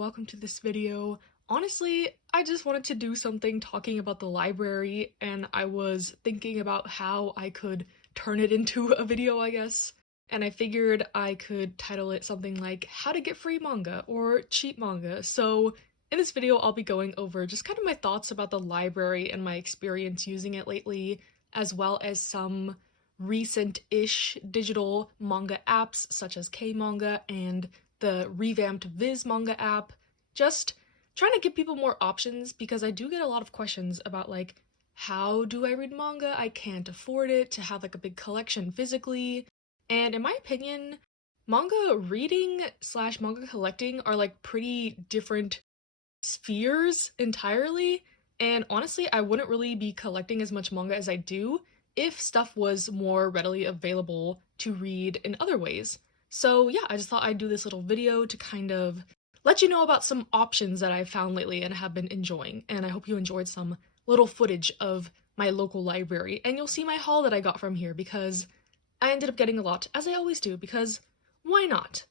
welcome to this video. Honestly, I just wanted to do something talking about the library, and I was thinking about how I could turn it into a video, I guess. And I figured I could title it something like How to Get Free Manga or Cheap Manga. So in this video, I'll be going over just kind of my thoughts about the library and my experience using it lately, as well as some recent-ish digital manga apps such as K-Manga and the revamped Viz manga app. Just trying to give people more options because I do get a lot of questions about like, how do I read manga? I can't afford it to have like a big collection physically. And in my opinion, manga reading / manga collecting are like pretty different spheres entirely. And honestly, I wouldn't really be collecting as much manga as I do if stuff was more readily available to read in other ways. So yeah, I just thought I'd do this little video to kind of let you know about some options that I've found lately and have been enjoying. And I hope you enjoyed some little footage of my local library. And you'll see my haul that I got from here because I ended up getting a lot, as I always do, because why not?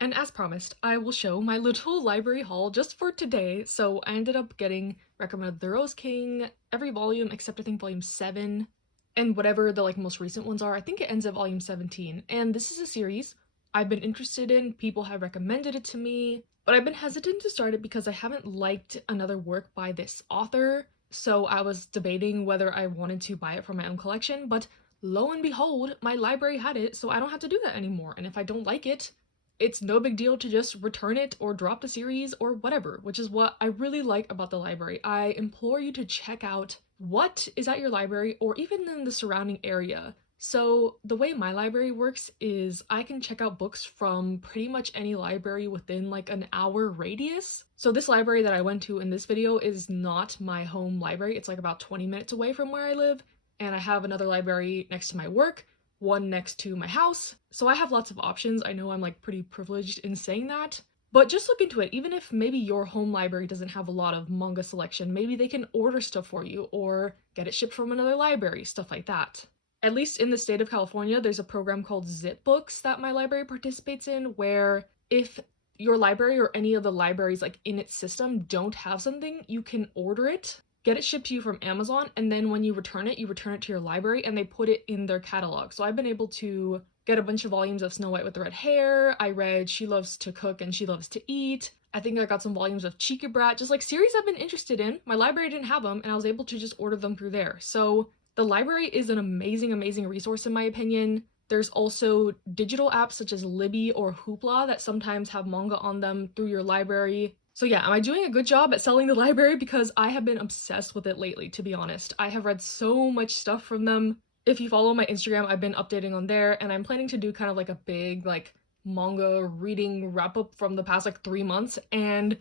And as promised, I will show my little library haul just for today. So I ended up getting Recommended the Rose King, every volume except I think volume 7. And whatever the like most recent ones are, I think it ends at volume 17. And this is a series I've been interested in, people have recommended it to me, but I've been hesitant to start it because I haven't liked another work by this author. So I was debating whether I wanted to buy it for my own collection, but lo and behold, my library had it, so I don't have to do that anymore. And if I don't like it, it's no big deal to just return it or drop the series or whatever, which is what I really like about the library. I implore you to check out what is at your library or even in the surrounding area. So the way my library works is I can check out books from pretty much any library within like an hour radius. So this library that I went to in this video is not my home library. It's like about 20 minutes away from where I live. And I have another library next to my work, one next to my house. So I have lots of options. I know I'm like pretty privileged in saying that. But just look into it. Even if maybe your home library doesn't have a lot of manga selection, maybe they can order stuff for you or get it shipped from another library, stuff like that. At least in the state of California, there's a program called Zip Books that my library participates in, where if your library or any of the libraries like in its system don't have something, you can order it, get it shipped to you from Amazon, and then when you return it to your library and they put it in their catalog. So I've been able to get a bunch of volumes of Snow White with the Red Hair. I read She Loves to Cook and She Loves to Eat. I think I got some volumes of Cheeky Brat, just like series I've been interested in. My library didn't have them and I was able to just order them through there. So the library is an amazing, amazing resource in my opinion. There's also digital apps such as Libby or Hoopla that sometimes have manga on them through your library. So yeah, am I doing a good job at selling the library? Because I have been obsessed with it lately, to be honest. I have read so much stuff from them. If you follow my Instagram, I've been updating on there, and I'm planning to do kind of like a big like manga reading wrap-up from the past like 3 months, and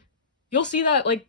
you'll see that like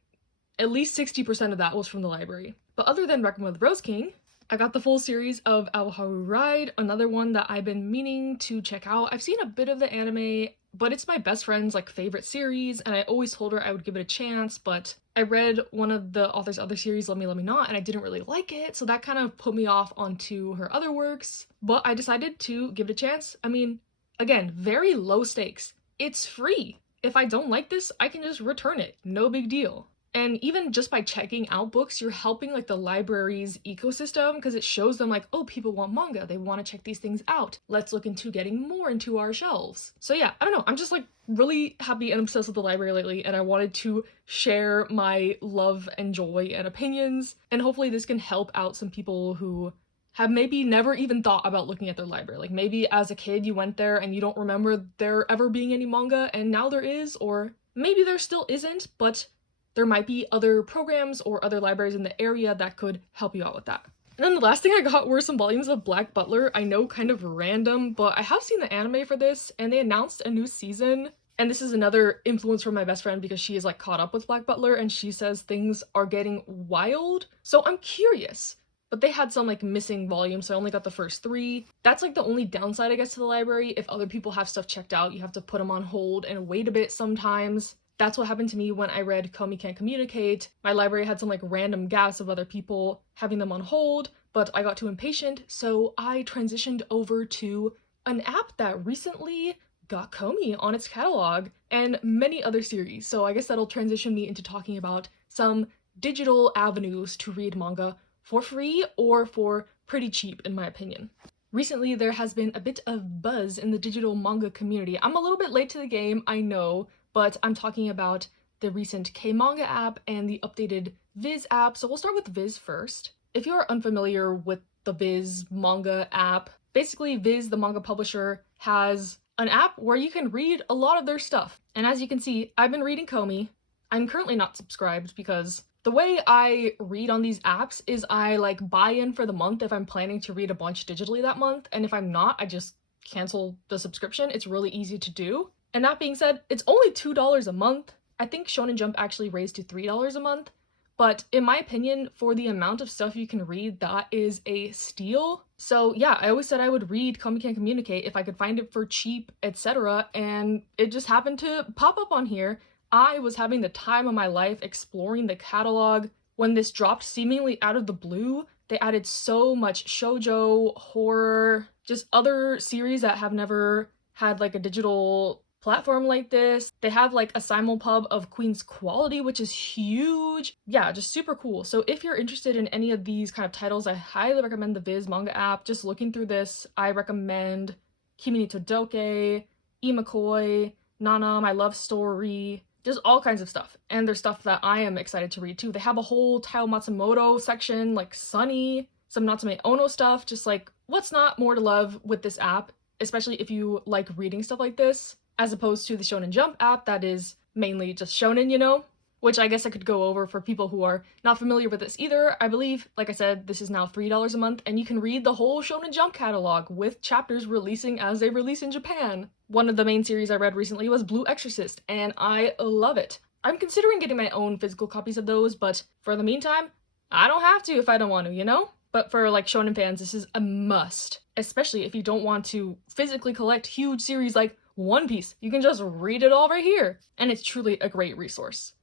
at least 60% of that was from the library. But other than Recommended the Rose King, I got the full series of Aloha Ride, another one that I've been meaning to check out. I've seen a bit of the anime, but it's my best friend's like favorite series, and I always told her I would give it a chance, but I read one of the author's other series, Let Me Not, and I didn't really like it, so that kind of put me off onto her other works, but I decided to give it a chance. I mean, again, very low stakes. It's free. If I don't like this, I can just return it. No big deal. And even just by checking out books, you're helping like the library's ecosystem because it shows them like, oh, people want manga, they want to check these things out. Let's look into getting more into our shelves. So yeah, I don't know, I'm just like really happy and obsessed with the library lately, and I wanted to share my love and joy and opinions, and hopefully this can help out some people who have maybe never even thought about looking at their library. Like maybe as a kid you went there and you don't remember there ever being any manga, and now there is, or maybe there still isn't, but there might be other programs or other libraries in the area that could help you out with that. And then the last thing I got were some volumes of Black Butler. I know, kind of random, but I have seen the anime for this, and they announced a new season. And this is another influence from my best friend because she is like caught up with Black Butler and she says things are getting wild. So I'm curious. But they had some like missing volumes, so I only got the first 3. That's like the only downside, I guess, to the library. If other people have stuff checked out, you have to put them on hold and wait a bit sometimes. That's what happened to me when I read Komi Can't Communicate. My library had some like random gaps of other people having them on hold, but I got too impatient, so I transitioned over to an app that recently got Komi on its catalog and many other series. So I guess that'll transition me into talking about some digital avenues to read manga for free or for pretty cheap, in my opinion. Recently, there has been a bit of buzz in the digital manga community. I'm a little bit late to the game, I know, but I'm talking about the recent K-manga app and the updated Viz app. So we'll start with Viz first. If you're unfamiliar with the Viz manga app, basically Viz, the manga publisher, has an app where you can read a lot of their stuff. And as you can see, I've been reading Komi. I'm currently not subscribed because the way I read on these apps is I buy in for the month if I'm planning to read a bunch digitally that month, and if I'm not, I just cancel the subscription. It's really easy to do. And that being said, it's only $2 a month. I think Shonen Jump actually raised to $3 a month, but in my opinion, for the amount of stuff you can read, that is a steal. So yeah, I always said I would read Komi Can Communicate if I could find it for cheap, etc., and it just happened to pop up on here. I was having the time of my life exploring the catalog when this dropped seemingly out of the blue. They added so much shoujo, horror, just other series that have never had a digital platform like this. They have a simulpub of Queen's Quality, which is huge. Yeah, just super cool. So if you're interested in any of these kind of titles, I highly recommend the Viz manga app. Just looking through this, I recommend Kimi ni Todoke, Imakoi, Nana, My Love Story, just all kinds of stuff. And there's stuff that I am excited to read too. They have a whole Tao Matsumoto section, like Sunny, some Natsume Ono stuff, just what's not more to love with this app, especially if you like reading stuff like this, as opposed to the Shonen Jump app that is mainly just shonen, you know? Which I guess I could go over for people who are not familiar with this either. I believe, like I said, this is now $3 a month, and you can read the whole Shonen Jump catalog with chapters releasing as they release in Japan. One of the main series I read recently was Blue Exorcist, and I love it. I'm considering getting my own physical copies of those, but for the meantime, I don't have to if I don't want to, you know? But for shonen fans, this is a must, especially if you don't want to physically collect huge series like One Piece. You can just read it all right here, and it's truly a great resource.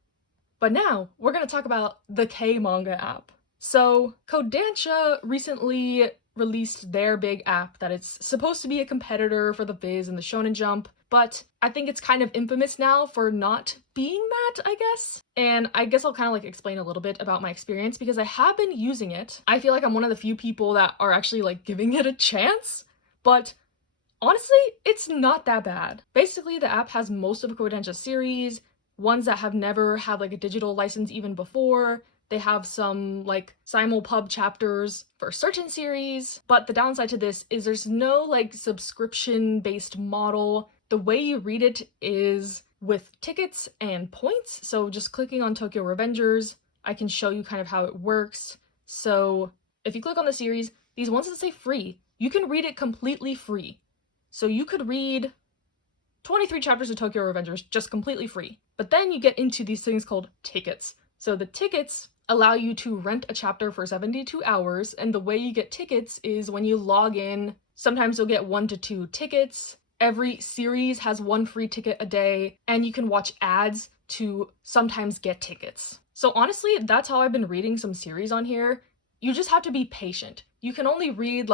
But now, we're going to talk about the K-manga app. So, Kodansha recently released their big app that it's supposed to be a competitor for the Viz and the Shonen Jump, but I think it's kind of infamous now for not being that, I guess. And I guess I'll kind of explain a little bit about my experience because I have been using it. I feel like I'm one of the few people that are actually giving it a chance, but honestly, it's not that bad. Basically, the app has most of Kodansha's series, ones that have never had a digital license even before. They have some simulpub chapters for certain series, but the downside to this is there's no subscription-based model. The way you read it is with tickets and points, so just clicking on Tokyo Revengers, I can show you kind of how it works. So if you click on the series, these ones that say free, you can read it completely free. So you could read 23 chapters of Tokyo Revengers just completely free. But then you get into these things called tickets. So the tickets allow you to rent a chapter for 72 hours, and the way you get tickets is when you log in. Sometimes you'll get 1 to 2 tickets. Every series has 1 free ticket a day, and you can watch ads to sometimes get tickets. So honestly, that's how I've been reading some series on here. You just have to be patient. You can only read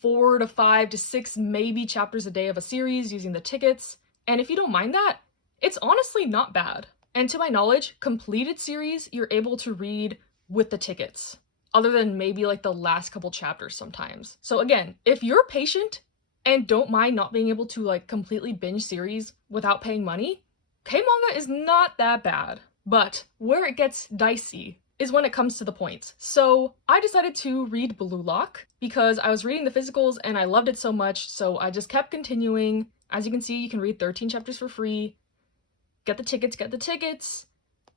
4 to 5 to 6 maybe chapters a day of a series using the tickets, and if you don't mind that, it's honestly not bad. And to my knowledge, completed series you're able to read with the tickets, other than maybe the last couple chapters sometimes. So again, if you're patient and don't mind not being able to completely binge series without paying money, K-manga is not that bad. But where it gets dicey is when it comes to the points. So I decided to read Blue Lock because I was reading the physicals and I loved it so much, so I just kept continuing. As you can see, you can read 13 chapters for free. Get the tickets,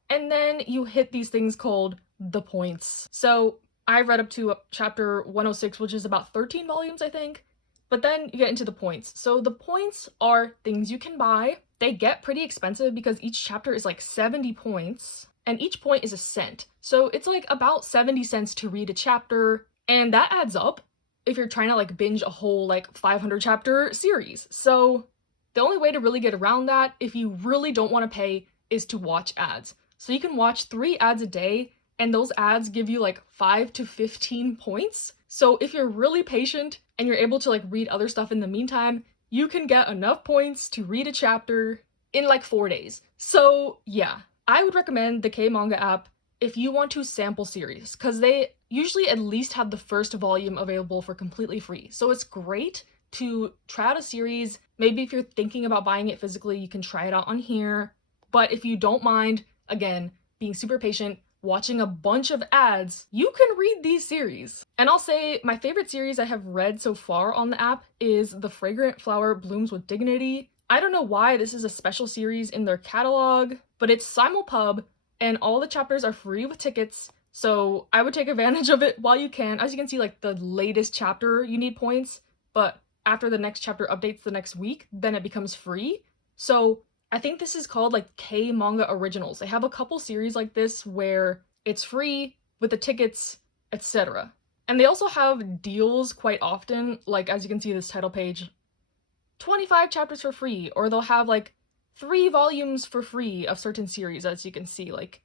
and then you hit these things called the points. So I read up to chapter 106, which is about 13 volumes, I think. But then you get into the points. So the points are things you can buy. They get pretty expensive because each chapter is 70 points, and each point is a cent. So it's about 70 cents to read a chapter, and that adds up if you're trying to binge a whole 500 chapter series. So the only way to really get around that, if you really don't want to pay, is to watch ads. So you can watch 3 ads a day, and those ads give you 5 to 15 points. So if you're really patient and you're able to read other stuff in the meantime, you can get enough points to read a chapter in like 4 days. So yeah, I would recommend the K-manga app if you want to sample series, because they usually at least have the first volume available for completely free. So it's great to try out a series. Maybe if you're thinking about buying it physically, you can try it out on here. But if you don't mind, again, being super patient, watching a bunch of ads, you can read these series. And I'll say my favorite series I have read so far on the app is The Fragrant Flower Blooms with Dignity. I don't know why this is a special series in their catalog, but it's simulpub and all the chapters are free with tickets. So I would take advantage of it while you can. As you can see, like the latest chapter, you need points, but after the next chapter updates the next week, then it becomes free. So I think this is called like K-manga originals. They have a couple series like this where it's free with the tickets, etc. And they also have deals quite often, like as you can see this title page, 25 chapters for free, or they'll have like 3 volumes for free of certain series. As you can see, like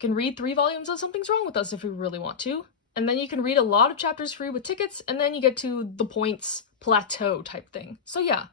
you can read 3 volumes of Something's Wrong With Us if you really want to, and then you can read a lot of chapters free with tickets, and then you get to the points plateau type thing. So yeah,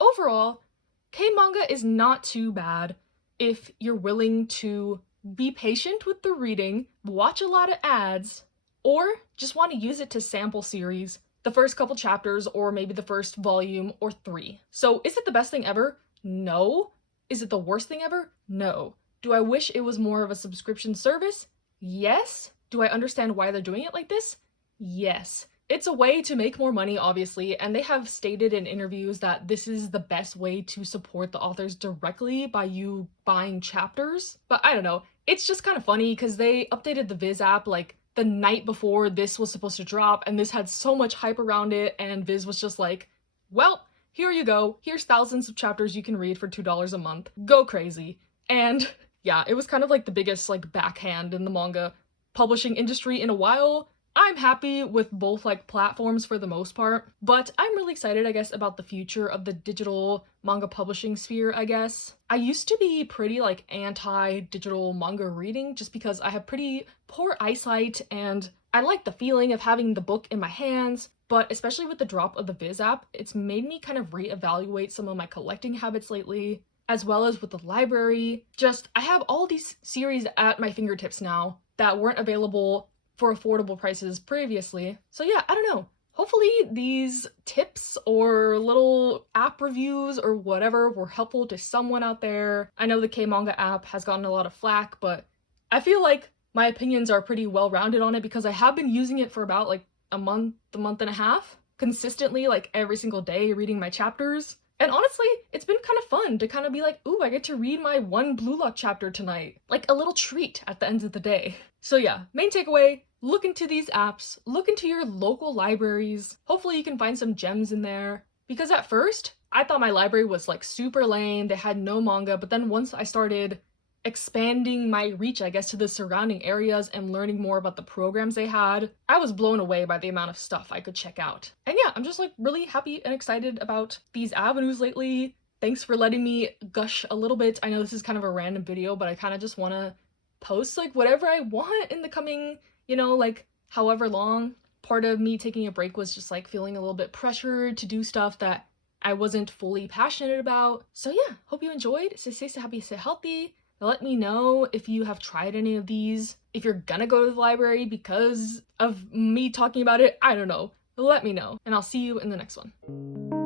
overall, K-manga is not too bad if you're willing to be patient with the reading, watch a lot of ads, or just want to use it to sample series, the first couple chapters, or maybe the first volume or 3. So is it the best thing ever? No. Is it the worst thing ever? No. Do I wish it was more of a subscription service? Yes. Do I understand why they're doing it like this? Yes. It's a way to make more money, obviously, and they have stated in interviews that this is the best way to support the authors directly by you buying chapters. But I don't know, it's just kind of funny because they updated the Viz app like the night before this was supposed to drop, and this had so much hype around it, and Viz was just like, well, here you go, here's thousands of chapters you can read for $2 a month. Go crazy. And yeah, it was kind of like the biggest like backhand in the manga publishing industry in a while. I'm happy with both like platforms for the most part, but I'm really excited, I guess, about the future of the digital manga publishing sphere, I guess. I used to be pretty like anti-digital manga reading just because I have pretty poor eyesight and I like the feeling of having the book in my hands, but especially with the drop of the Viz app, it's made me kind of reevaluate some of my collecting habits lately, as well as with the library. Just, I have all these series at my fingertips now that weren't available for affordable prices previously. So yeah, I don't know. Hopefully these tips or little app reviews or whatever were helpful to someone out there. I know the K-manga app has gotten a lot of flack, but I feel like my opinions are pretty well-rounded on it because I have been using it for about like a month and a half, consistently, like every single day reading my chapters. And honestly, it's been kind of fun to kind of be like, ooh, I get to read my 1 Blue Lock chapter tonight. Like a little treat at the end of the day. So yeah, main takeaway, look into these apps, look into your local libraries. Hopefully you can find some gems in there. Because at first, I thought my library was like super lame, they had no manga, but then once I started expanding my reach, I guess, to the surrounding areas and learning more about the programs they had, I was blown away by the amount of stuff I could check out. And yeah, I'm just like really happy and excited about these avenues lately. Thanks for letting me gush a little bit. I know this is kind of a random video, but I kind of just want to post like whatever I want in the coming, you know, like however long. Part of me taking a break was just like feeling a little bit pressured to do stuff that I wasn't fully passionate about. So yeah, hope you enjoyed. Stay safe, stay happy, stay healthy. Let me know if you have tried any of these. If you're gonna go to the library because of me talking about it, I don't know. Let me know, and I'll see you in the next one.